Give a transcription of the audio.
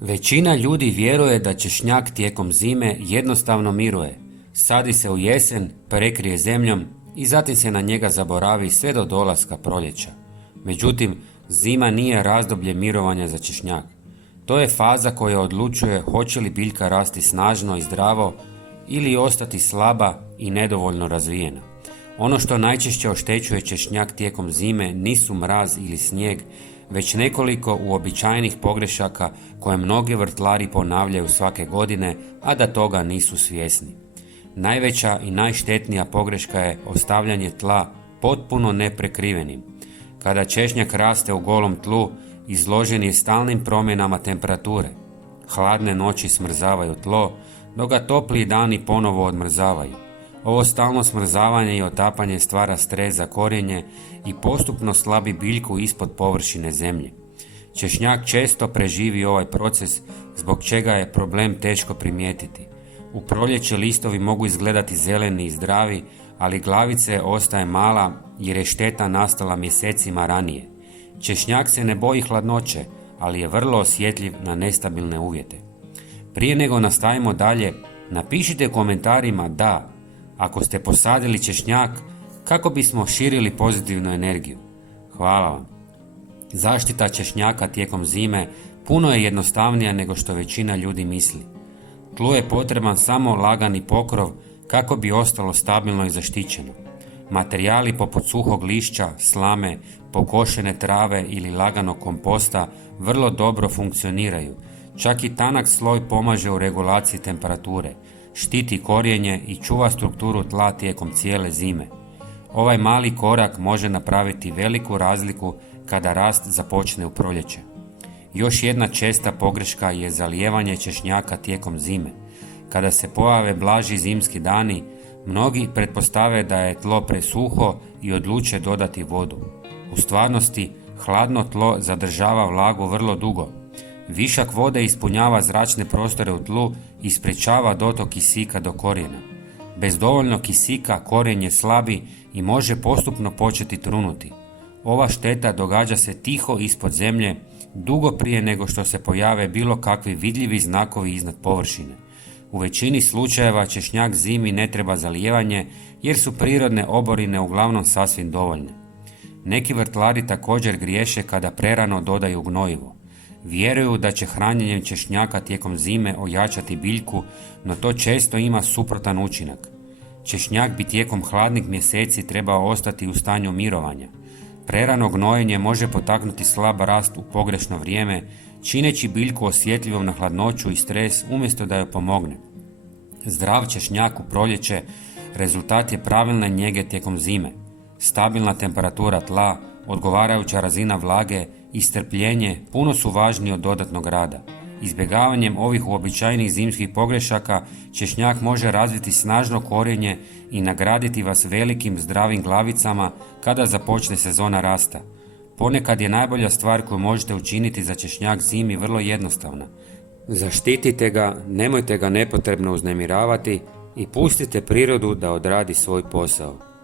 Većina ljudi vjeruje da češnjak tijekom zime jednostavno miruje. Sadi se u jesen, prekrije zemljom i zatim se na njega zaboravi sve do dolaska proljeća. Međutim, zima nije razdoblje mirovanja za češnjak. To je faza koja odlučuje hoće li biljka rasti snažno i zdravo ili ostati slaba i nedovoljno razvijena. Ono što najčešće oštećuje češnjak tijekom zime nisu mraz ili snijeg, već nekoliko uobičajenih pogrešaka koje mnogi vrtlari ponavljaju svake godine, a da toga nisu svjesni. Najveća i najštetnija pogreška je ostavljanje tla potpuno neprekrivenim. Kada češnjak raste u golom tlu, izložen je stalnim promjenama temperature. Hladne noći smrzavaju tlo, dok ga topliji dani ponovo odmrzavaju. Ovo stalno smrzavanje i otapanje stvara stres za korijenje i postupno slabi biljku ispod površine zemlje. Češnjak često preživi ovaj proces, zbog čega je problem teško primijetiti. U proljeće listovi mogu izgledati zeleni i zdravi, ali glavice ostaje mala jer je šteta nastala mjesecima ranije. Češnjak se ne boji hladnoće, ali je vrlo osjetljiv na nestabilne uvjete. Prije nego nastavimo dalje, napišite u komentarima da, ako ste posadili češnjak, kako bismo širili pozitivnu energiju. Hvala vam. Zaštita češnjaka tijekom zime puno je jednostavnija nego što većina ljudi misli. Tlu je potreban samo lagani pokrov kako bi ostalo stabilno i zaštićeno. Materijali poput suhog lišća, slame, pokošene trave ili laganog komposta vrlo dobro funkcioniraju. Čak i tanak sloj pomaže u regulaciji temperature, štiti korijenje i čuva strukturu tla tijekom cijele zime. Ovaj mali korak može napraviti veliku razliku kada rast započne u proljeće. Još jedna česta pogreška je zalijevanje češnjaka tijekom zime. Kada se pojave blaži zimski dani, mnogi pretpostave da je tlo presuho i odluče dodati vodu. U stvarnosti, hladno tlo zadržava vlagu vrlo dugo. Višak vode ispunjava zračne prostore u tlu i sprečava dotok kisika do korijena. Bez dovoljno kisika korijen je slabi i može postupno početi trunuti. Ova šteta događa se tiho ispod zemlje, dugo prije nego što se pojave bilo kakvi vidljivi znakovi iznad površine. U većini slučajeva češnjak zimi ne treba zalijevanje jer su prirodne oborine uglavnom sasvim dovoljne. Neki vrtlari također griješe kada prerano dodaju gnojivo. Vjeruju da će hranjenjem češnjaka tijekom zime ojačati biljku, no to često ima suprotan učinak. Češnjak bi tijekom hladnih mjeseci trebao ostati u stanju mirovanja. Prerano gnojenje može potaknuti slab rast u pogrešno vrijeme, čineći biljku osjetljivom na hladnoću i stres umjesto da joj pomogne. Zdrav češnjak u proljeće rezultat je pravilne njege tijekom zime. Stabilna temperatura tla, odgovarajuća razina vlage i strpljenje puno su važniji od dodatnog rada. Izbjegavanjem ovih uobičajenih zimskih pogrešaka češnjak može razviti snažno korijenje i nagraditi vas velikim zdravim glavicama kada započne sezona rasta. Ponekad je najbolja stvar koju možete učiniti za češnjak zimi vrlo jednostavna. Zaštitite ga, nemojte ga nepotrebno uznemiravati i pustite prirodu da odradi svoj posao.